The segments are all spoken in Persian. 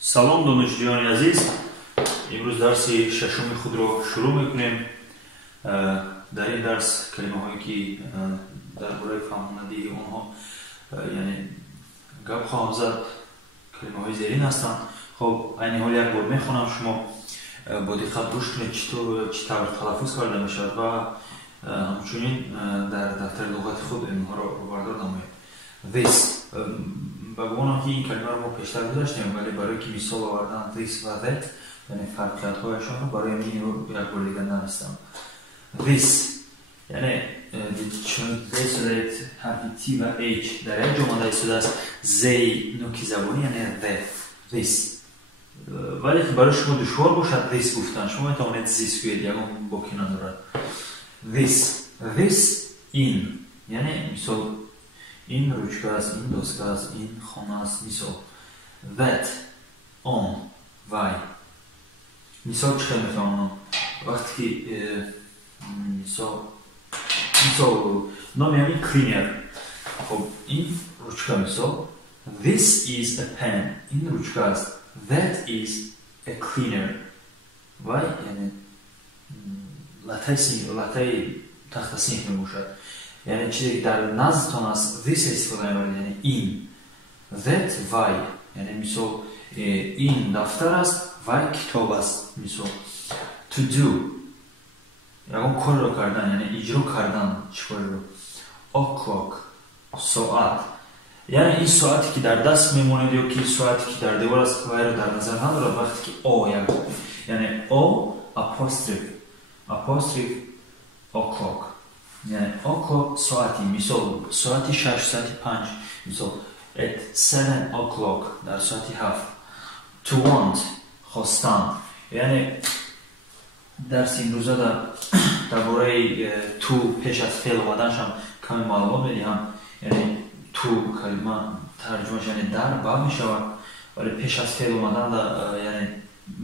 سلام دانشجویان عزیز. امروز درس ششم خود را شروع میکنیم. در این درس کلمه هایی که درباره فهماندهی اونها یعنی گپ خواهم زد کلمه های زیرین هستند. خب این حال یک بار میخونم، شما با دقت گوش کنید چطور تلفظ کرده میشود و همچنین در دفتر لغت خود اینها را بردار نمایید. This به گمان که این کلمه رو ما پیشتر گذاشتیم، ولی برای که مثال آوردن this و that یعنی فرقیت هایشان رو برای این رو یک بار دیگر نوشتم. This یعنی چون شده حرف T و H در یک جمله شده است زی نوکی زبانی یعنی this. ولی که برای شما دشوار باشد this گفتن، شما میتوانید this گویید، یکم باکی ندارد. This in یعنی مثال این روچکه است، این دستگاه است، این خانه است. مثال that on وای. مثال چه میتوانم وقتی که مثال نام یعنی cleaner. خب این روچکه مثال this is a pen این روچکه است. that is a cleaner وای یعنی لطه تخت سینک میباشد، یعنی چیزی که در نزدتان است this استفاده میبرید یعنی این. that وای یعنی مثال این دفتر است وای کتاب است. مثال to do یعنی کار رو کردن یعنی اجرا کردن چیکار رو. o'clock ساعت یعنی این ساعتی که در دست میمونید یا که ساعتی که در دیوار است وای رو در نظر ندارد. وقتی که او یعنی او apostrophe o'clock یعنی o'clock ساعتی. مثال ساعتی 6 ساعتی 5. مثال at 7 o'clock در ساعتی 7. to want خواستن یعنی درس امروزه درباره تو پیش از فعل آمدنش هم کمی معلومات میدیم. یعنی تو کلمه ترجمهش یعنی در با میشود، ولی پیش از فعل آمدن یعنی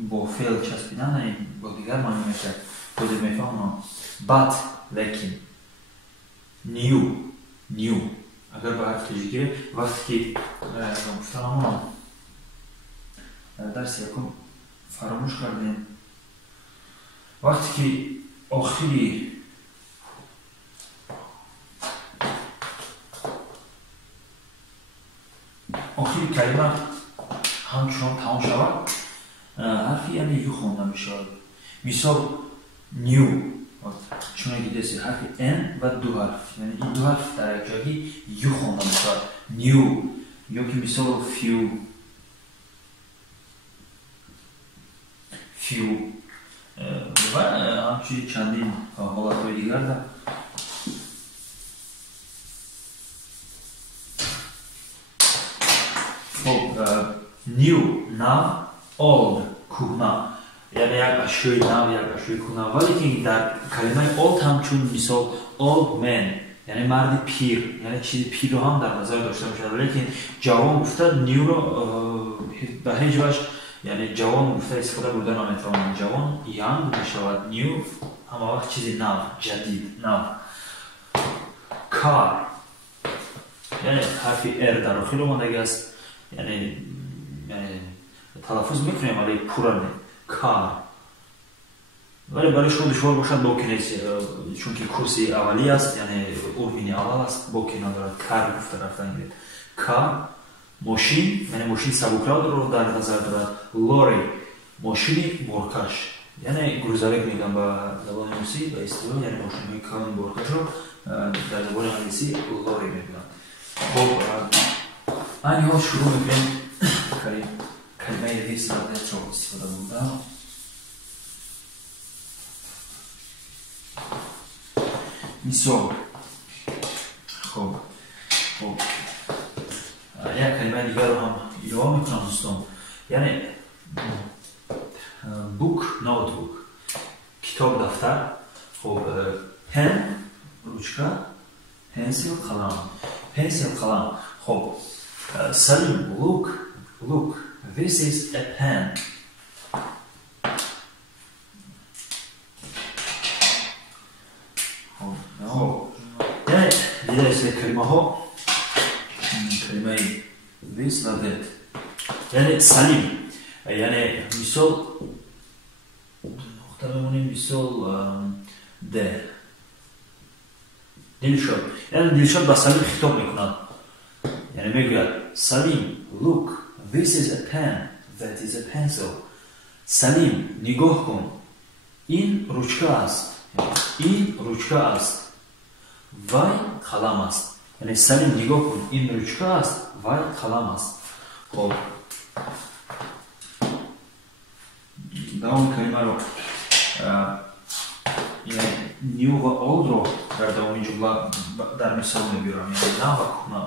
با فعل چسبیدن با دیگر معنی میشه. خودت میفهمم. but لیکن new اگر به حرف تجگیره وقتی که گفتم درس یکم فراموش کردیم، وقتی که آخری کلمه همچنان تمام شود حرفی یعنی یو خونده می شود. مثال نیو چون اگه دستی حرفی ان و دو حرف یعنی این دو حرف در یک جایی یو خونده می شود نیو. یا که مثال فیو و همچنین چندین حالت های دیگر دارد. نیو نو اولد کهنه یعنی یک اشیای نو یک اشیای کهنه، ولی که در کلمه اولد همچون مثال اولد من یعنی مرد پیر یعنی چیز پیر رو هم در نظر داشته میشود، ولی که جوان گفته نیو رو به هیچ وجه یعنی جوان گفته استفاده بوده نمیتوانم. جوان یانگ میشود. نیو همه وقت چیزی نو جدید نو. کار یعنی حرفی ار در آخر اومده است یعنی تلفظ میکنیم ولی پورانه کار، ولی برای شما دشوار باشد با که نیست چون که کورسی اولی است یعنی اولین اول است با که ندارد کار گفته رفتن گرید. کار ماشین یعنی ماشین سبکرو رو در نظر دارد. لوری ماشینی برکش یعنی گروزاریک میگن به زبان انگلیسی به اصطلاح یعنی ماشین کامل برکش رو در زبان انگلیسی لوری میگن. خب این ها شروع میکنیم کلمه ریس و دت رو استفاده بودم. مثال خب یک کلمه دیگر رو هم ایران میکنم دوستان یعنی بوک نوتبوک کتاب دفتر. خب پن روچکه پنسیل قلم. خب سلیم look this is a pen. خب یعنی دیده است کلمه ها کلمه this و that یعنی سلیم یعنی مثال نقطه بمونیم مثال ده دلشاد، یعنی دلشاد با سلیم خطاب میکنند، یعنی میگوید سلیم look this is a pen that is a pencil. سلیم نگاه کن این روچکه است، این روچکه است، وای قلم است. یعنی سلیم نگاه کن این روچکه است، وای قلم است. خب دوام کلمه رو یعنی نیو و اولد رو در دوام جمله در مثال میبیرم، یعنی نه و کهنه.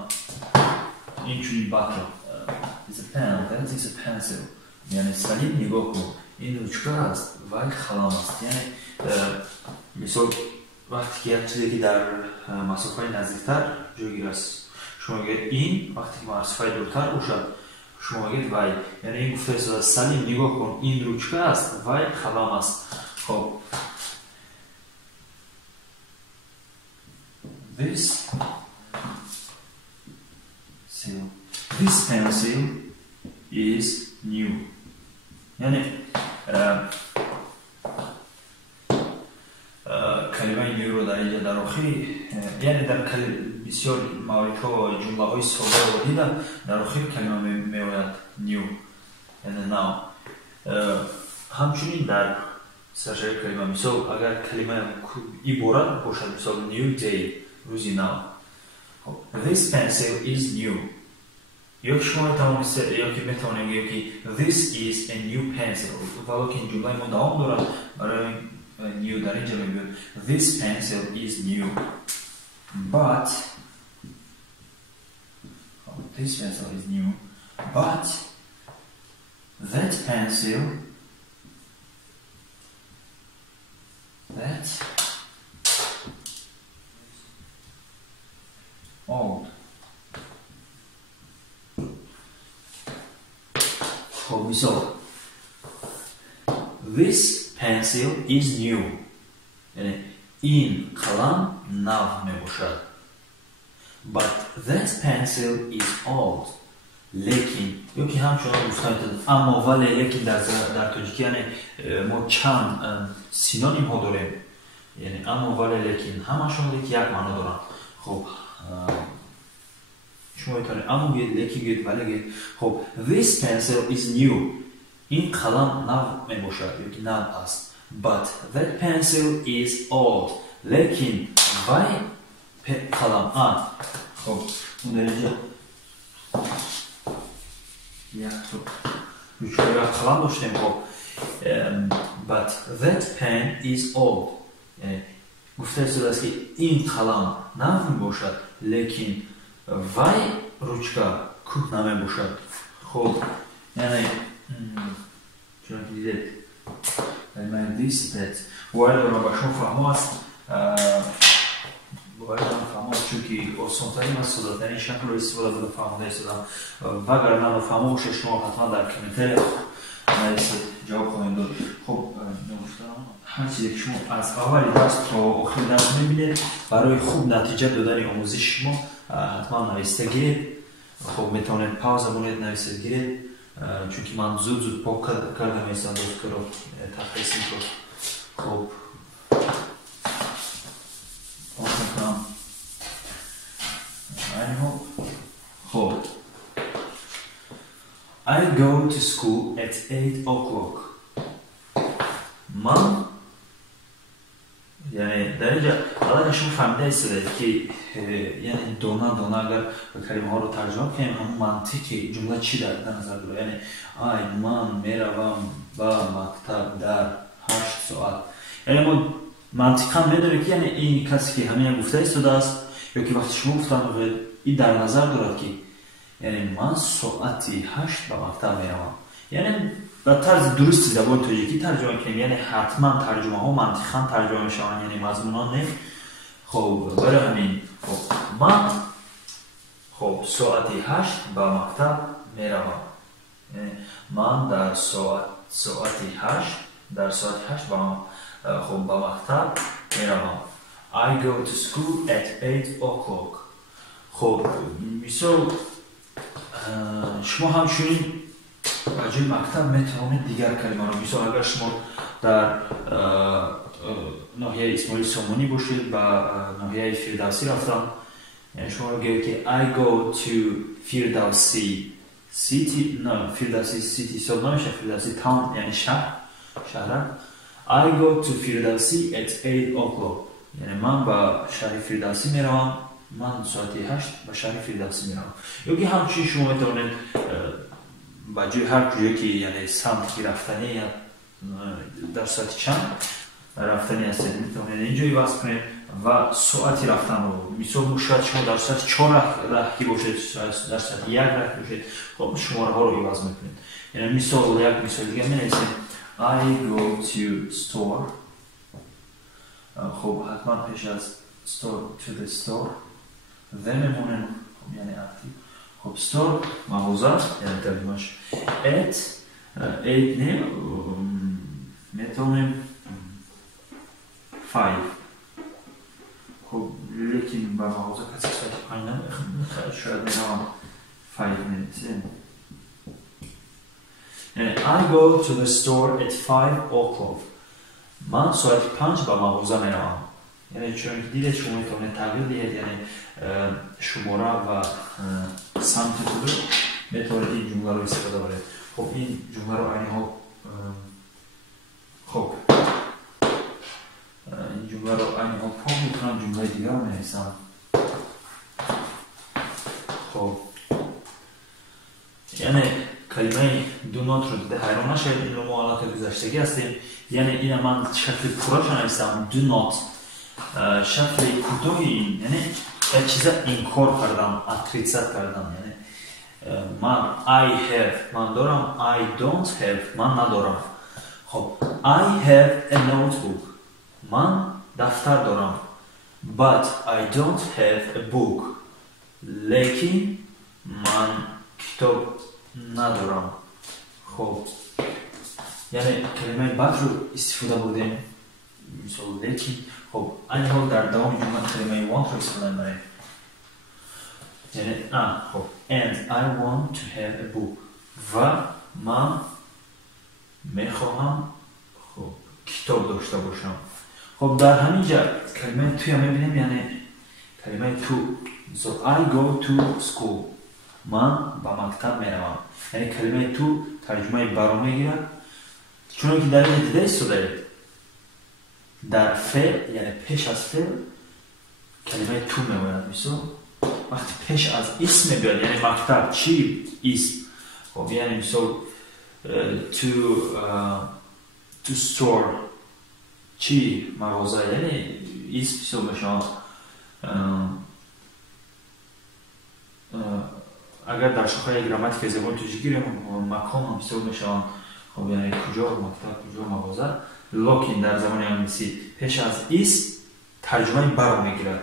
این چونین بطر is a pen that is a pencil. یعنی سلیم نگاه کن این روچکه است، وای قلم است. یعنی مثال وقتی که یک چیزی که در مسافه نزدیکتر جایگیر است شما گید این، وقتی که مسافه دورتر باشد شما گید وای. یعنی این گفته است سلیم نگاه کن این روچکه است، وای قلم است. خب this pencil is new. یعنی کلمه نیو رو در اینجا در آخر، یعنی در بسیار موردها و جمله های ساده رو دیدم در آخر کلمه میآید نیو یعنی ناو. همچنین در سرجای کلمه مثال اگر کلمه عبارت باشد مثال نیو دی روزی ناو. This pencil is new. یا که شما میتوانید بگید که this is a new pencil. ولی که این جمله ما دوام دارد برای new در اینجا میگوید this pencil is new but this pencil is new but that pencil old. خب مثال this pencil is new. یعنی این قلم نو می باشد. But that pencil is old. لیکن یا که همچنان گفتم اما ولی لیکن در تاجیکی یعنی ما چند سینونیم ها داریم، یعنی اما ولی لیکن همشون یک معنا دارن. خب شما میتونید اما گید لیکن گید ولی گید. خب this pencil is new. این قلم نو می باشد یا که نو است. But that pencil is old. لیکن وای قلم آن. خب اون در اینجا یک قلم داشتیم. خب but that pen is old. گفته شده است که این قلم نو می باشد لیکن وای روچکه کهنه می باشد. خب یعنی چون که دیدید من this that باید را با شما فهمه است، باید را فهمه است چون که آسانتری من صدات این شکل رو استفاده بوده فهمده استفاده و اگر من را فهمه باشه شما حتما در کامنتر نویسید جواب خواهیم داد. خب هر چیزی که شما از اولی درس تا آخر درس میبینید برای خوب نتیجه دادن آموزش شما حتما نویسته گیرید. خب میتونید پاوز بونید نویسید گیرید چون که من زود پاک کردم ایستان دوست که رو تخصیص میکنم. خب پاک میکنم. خب I go to school at 8 o'clock. من یعنی در اینجا حالا شما فهمیده ایستید که یعنی دونه اگر کلمه ها رو ترجمه کنیم همون منطقی جمله چی در نظر داره. یعنی من میروم به مکتب در 8 ساعت. یعنی ما منطقا میداره که یعنی این کسی که همین گفته ایستاده است یا که وقتی شما گفتن این در نظر دارد که یعنی من ساعتی 8 به مکتب میروم. یعنی به طرز درست زبان تاجیکی ترجمه کنیم یعنی حتما ترجمه ها منطقا ترجمه میشن یعنی مضمونا نه. خب برای همین خب من خب ساعتی 8 به مکتب میروم. یعنی من در ساعتی 8 به مکتب میروم. I go to school at 8 o'clock. خب مثال شما همچنین аҷои мактаб метавонед дигар калимаро, мисол агар шумо дар ноҳияи Исмоили Сомонӣ бошед ба ноҳияи Фирдавсӣ рафтам, яъне шумо гӯед ки I go to Firdavsi city, no, Firdavsi city so намеша, Firdavsi town яъне шаҳра. I go to Firdavsi at 8 o'clock, яъне ман ба шаҳри Фирдавсӣ меравам, ман соати 8 ба шаҳри Фирдавсӣ меравам. Ёки ҳамчунин шумо метавонед ба ҷои ҳар куҷое ки яъне самти рафтанӣ дар соати чанд рафтанӣ ҳастед метавонед ин ҷои вазф кунед ва соати рафтанро, мисол шояд шумо дар соати 4 раҳ ки бошед, дар соати 1 раҳ бошед, хоб шумораҳоро иваз мекунед. Яъне мисол як мисол дига менависем I go to store. خب حتما پیش از store to the store و میمونن یعنی اکتیو. خب store مغازه یعنی ترجمهش at نه میتونیم 5. خب لیکن با مغازه کسی ساعت 5 نمیخواد، شاید میرم 5 نمیسیم. I go to the store at 5 o'clock. من ساعت 5 با مغازه میروم. یعنی چون که دیدید شما میتونید تغییر دهید، یعنی شماره و سمت رو میتونید این جمله رو استفاده کنید. خب این جمله رو عین حال خب این جمله رو عین حال پاک میکنم، جمله دیگر رو می‌نویسم. خب یعنی کلمه do not رو دیده حیران نشید، این رو ما الان که گذشتگی هستیم. یعنی این من شکل پوراش نویسم do not، شکل کوتاهی این یعنی یک چیز انکار کردم، اتریسات کردم. یعنی من I have من دارم، I don't have من ندارم. خب I have a notebook من دفتر دارم، but I don't have a book لیکن من کتاب ندارم. خب یعنی کلمه بعد رو استفاده بودیم، مثال لیکن. خب این حال در دوام جمله کلمه want رو استفاده می‌کنیم، یعنی خب and I want to have a book و من میخواهم خب کتاب داشته باشم. خب در همین جا کلمه توی هم می‌بینیم، یعنی کلمه تو، مثال I go to school من با مکتب میروم. یعنی کلمه تو ترجمه برام میگیرد، چون که در این دیده استفاده در فعل یعنی پیش از فعل کلمه تو میموند. مثال وقتی پیش از اسم بیاد یعنی مکتب چی اسم، خب یعنی مثال to store چی مغازه یعنی اسم مثال بشن. اگر در شاخه گراماتیک زبان توجیه گیریم مکان هم مثال بشن، خب یعنی کجا مکتب کجا مغازه. لیکن در زبان انگلیسی پیش از اسم ترجمه بر میگیرد.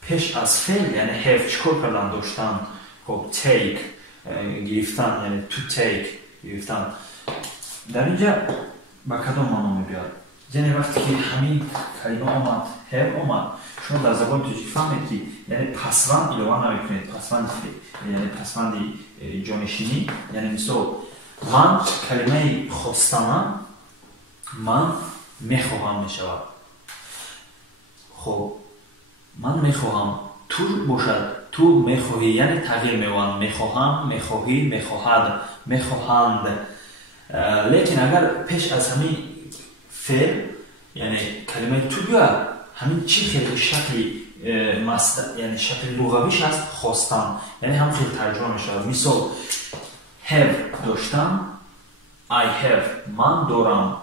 پیش از فعل یعنی have چکار کردن داشتن، خب take گرفتن یعنی to take گرفتن. در اینجا با کدام معنا میاد؟ یعنی وقتی که همین کلمه آمد have آمد شما در زبان توجیه فهمید که یعنی پسوند ایلوان نمیکنید، پسوند یعنی پسوند جانشینی. یعنی مثال من کلمه خواستنم من میخواهم میشود. خب من میخواهم تو باشد، تو میخواهی یعنی تغییر میوان، میخواهم میخواهی میخواهد میخواهند. لیکن اگر پیش از همین فعل یعنی کلمه تو بیاد همین چی خیلی شکلی یعنی شکل لغویش هست خواستن، یعنی هم خیلی ترجمه میشه. مثال have داشتن I have من دارم،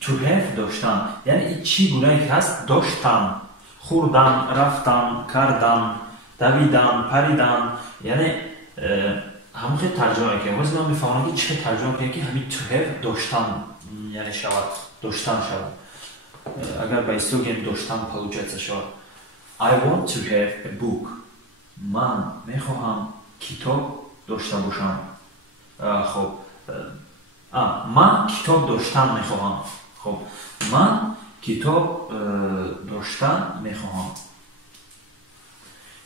to have داشتن یعنی این چی گونه هست داشتن، خوردن رفتن کردن دویدن پریدن، یعنی همون خیلی ترجمه میکنه. واسه من میفهمم که چه ترجمه میکنه که همین to have داشتن یعنی شود داشتن شود. اگر با استوگیم داشتن получается شود I want to have a book من میخواهم کتاب داشته باشم. خب من کتاب داشتن میخواهم. خب من کتاب داشتن میخواهم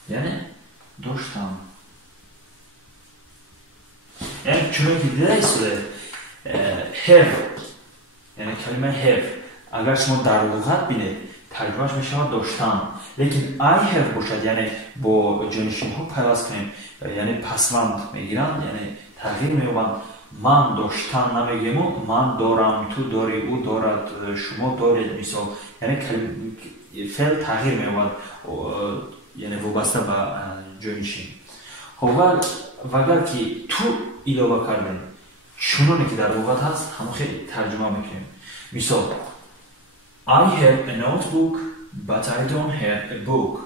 یعنی داشتم. یعنی چون که دیده شده have یعنی کلمه have اگر شما در لغت بینید ترجمهش میشه داشتن، لیکن I have باشد یعنی با جانشین ها پیوست کنیم یعنی پسوند میگیرن یعنی تغییر مییابند. من داشتن نمیگیم و من دارم، تو داری، او دارد، شما دارید مثال، یعنی فعل تغییر مییابد یعنی وابسته به جانشین. خب اگر که تو اضافه کردیم چونانی که در لغت هست همون خیلی ترجمه میکنیم. مثال I have a notebook but I don't have a book.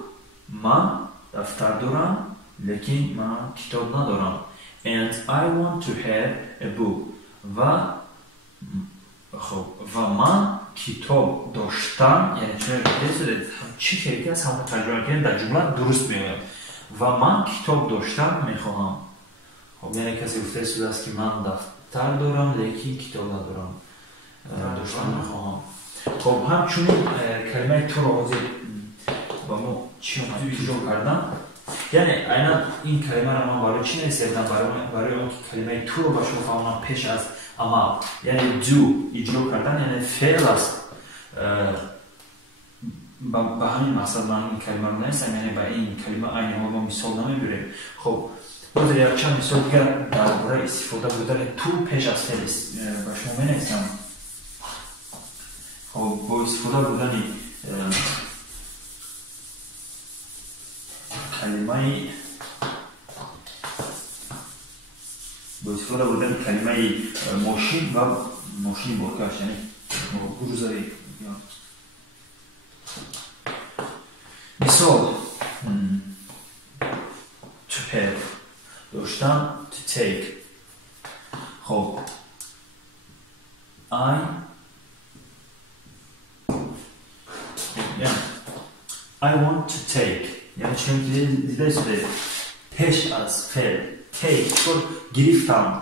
من دفتر دارم لیکن من کتاب ندارم. And I want to have a book. و من کتاب داشتم یعنی چی که از همون ترجمه کنیم در جمله درست بیاید. و من کتاب داشتم میخواهم. خب یعنی کسی گفته شده است که من دفتر دارم لیکن کتاب ندارم، داشتم میخواهم. خب همچنین کلمه تو رو با ما چی اومد تجربه کردم، یعنی اینا این کلمه رو من برای چی نوشتم؟ برای اون کلمه تو رو با شما فهمونم پیش از عمل یعنی دو اجرا کردن یعنی فعل است. به همین مقصد من این کلمه رو نوشتم، یعنی به این کلمه عین ما مثال نمیبریم. خب باز یک چند مثال دیگر درباره استفاده بودن تو پیش از فعل با شما می‌نویسم. خب با استفاده بودن کلمه ماشین و ماشین بارکش یعنی گروزاری. مثال to have داشتن to take. خب I want to take یعنی چون دیده شده پیش از فعل take گرفتن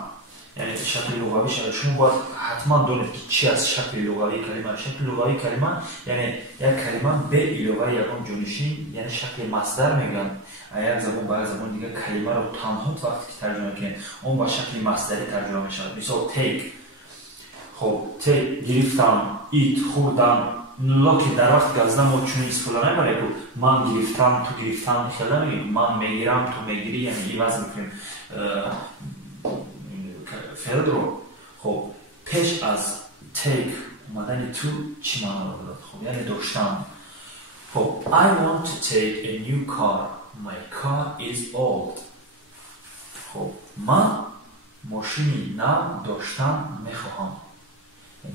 یعنی شکل لغوی شده. شما باید حتما دونید که چی از شکل لغوی کلمه. شکل لغوی کلمه یعنی یک کلمه به علاوه یکم جانشین یعنی شکل مصدر میگن. اگر زبان به زبان دیگه کلمه رو تنها وقتی که ترجمه کنید اون با شکل مصدری ترجمه میشه. مثال take. خب take گرفتن، eat خوردن، لکه در وقت گزدن ما چون استفاده نمیبره که من گرفتم تو گرفتن خیلی نمیگیم، من میگیرم تو میگیری یعنی عوض میکنیم فعل رو. خب پیش از take اومدن تو چی معنی رو داد؟ خب یعنی داشتن. خب I want to take a new car. My car is old. خب من ماشینی نو داشتن میخواهم.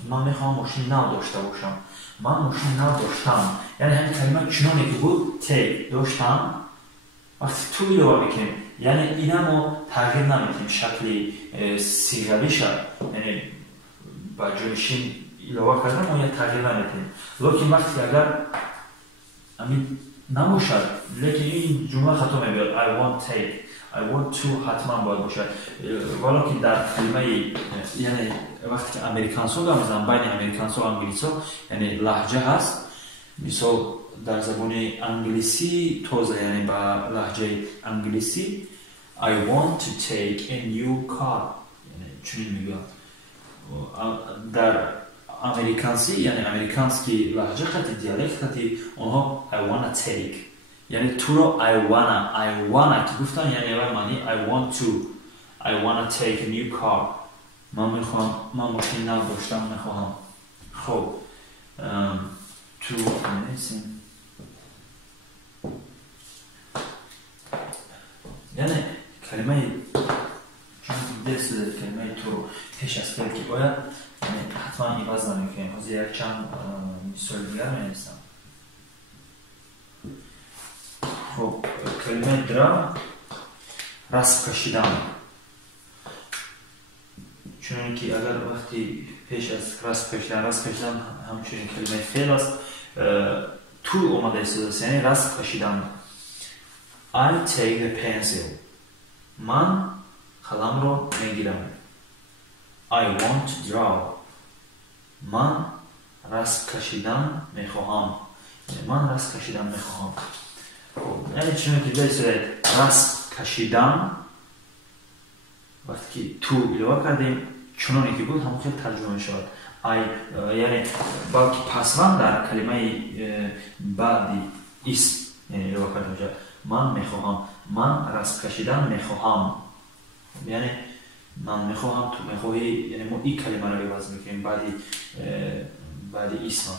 من میخوام ماشین نو داشته باشم. من ماشین نو داشتم یعنی همین کلمه چنانی که بود take داشتم وقتی تو اضافه میکنیم یعنی اینا ما تغییر نمیدیم شکلی صیغوی شد یعنی با جانشین اضافه کردن ما یه تغییر نمیدیم. لیکن وقتی اگر همین نباشد لیکن این جمله خطا میبید I want take I want to حتما باید باشد. ولی که در کلمه یعنی وقتی که امریکانسو دارم میزنم بین امریکانسو و انگلیسو یعنی لهجه هست. مثال در زبان انگلیسی توزه یعنی با لهجه انگلیسی I want to take a new car یعنی چنین میگم. در امریکانسی یعنی امریکانسکی لهجه خطی دیالکت خطی اونها I wanna take یعنی تو رو I wanna که گفتن یعنی اول معنی I wanna take a new car. من میخوام من ماشین نو داشتم میخواهم. خب تو نیستیم یعنی کلمه چون دست کلمه تو رو پیش از فعل که باید یعنی حتما عوض نمیکنیم. از یک چند مثال دیگر می‌نویسم. خب کلمه درا رسم کشیدن چون که اگر وقتی پیش از رسم کشیدن همچنین کلمه فعل است تو اومده است یعنی رسم کشیدن. I take the pencil من قلم رو میگیرم. I want to draw من رسم کشیدن میخواهم. من رسم کشیدن میخواهم. یعنی چون که دست رسم کشیدن وقتی تو ایلوا کردیم چنانی که بود همون خیلی ترجمه می شود. یعنی بلکه پسوند در کلمه بعدی اسم یعنی ایلوا کرده میشه. من میخواهم، من رسم کشیدن میخواهم، یعنی من میخواهم، تو میخواهی، یعنی ما این کلمه رو عوض میکنیم بعدی اسم،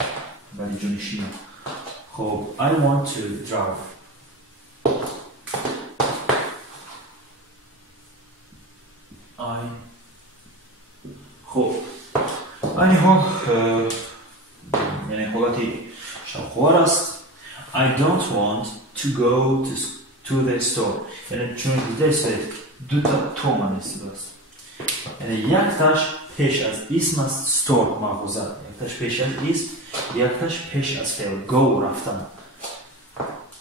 بعدی جانشین. خب I want to drive. خب این حال یعنی حالتی شبخوار است. I don't want to go to the store. یعنی چون دیده است دو تا تو من است. یعنی یک تاش پیش از اسم است store مغازه، یک تاش پیش از اسم، یک تاش پیش از فعل go رفتن.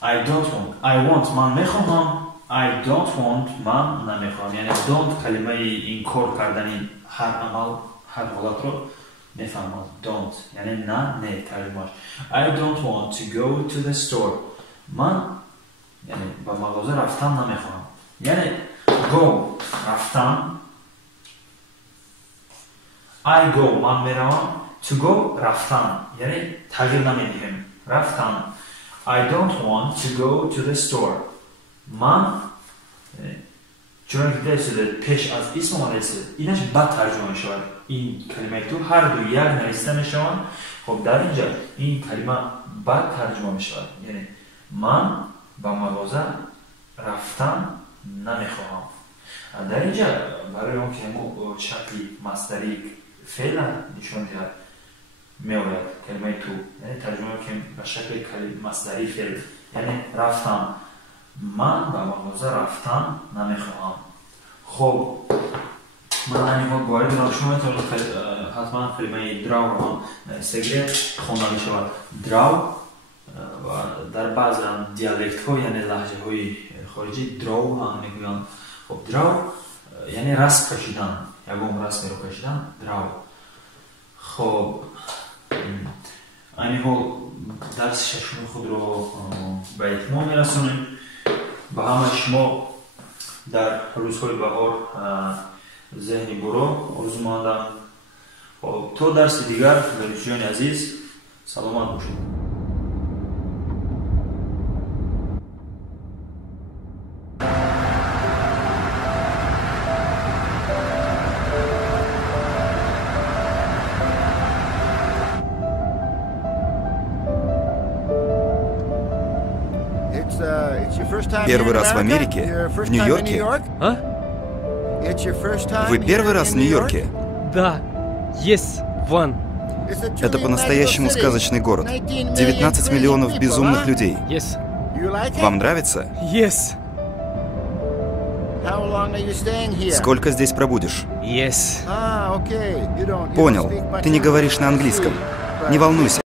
I don't want. I want من میخواهم. I don't want من نمیخواهم. یعنی don't کلمه این کار کردنی هر عمل هر حالت رو میفهمم. don't یعنی نه ترجمهش. I don't want to go to the store. من یعنی به مغازه رفتن نمیخواهم. یعنی go رفتن. I go من میروم. To go رفتن یعنی تغییر نمیدیم رفتن. I don't want to go to the store. من چون که دیده پیش از اسم آمده است اینش بد ترجمه می شود. این کلمه تو هر دو یک نوشته می شود. خب در اینجا این کلمه بد ترجمه می شود. یعنی من به مغازه رفتن نمیخواهم. در اینجا برای اون که ما شکلی مصدری فعل نشون دهد می آید کلمه تو، یعنی ترجمه کنیم به شکل کلمه مصدری فعل، یعنی رفتن. من به مغازه رفتن نمیخواهم. خب من اینها باید دارم شما حتما کلمه دراو رو هم سگره خونده می شود. دراو در بعض دیالکت ها یعنی لحجه های خارجی دراو هم میگویند. خب دراو یعنی رسم کشیدن، یکم رسمی رو کشیدن دراو. خب اینها درس ششم خود رو به اتمام میرسونیم. با همه شما در روزهای بهار ذهنی برو آرزو ماندم. خب تا درس دیگر دانشجویان عزیز سلامت باشید. Первый раз в Америке? В Нью-Йорке? А? Вы первый раз в Нью-Йорке? Да. Yes, one. Это по-настоящему сказочный город. 19 миллионов безумных людей. Yes. Вам нравится? Yes. Сколько здесь пробудешь? Yes. Понял. Ты не говоришь на английском. Не волнуйся.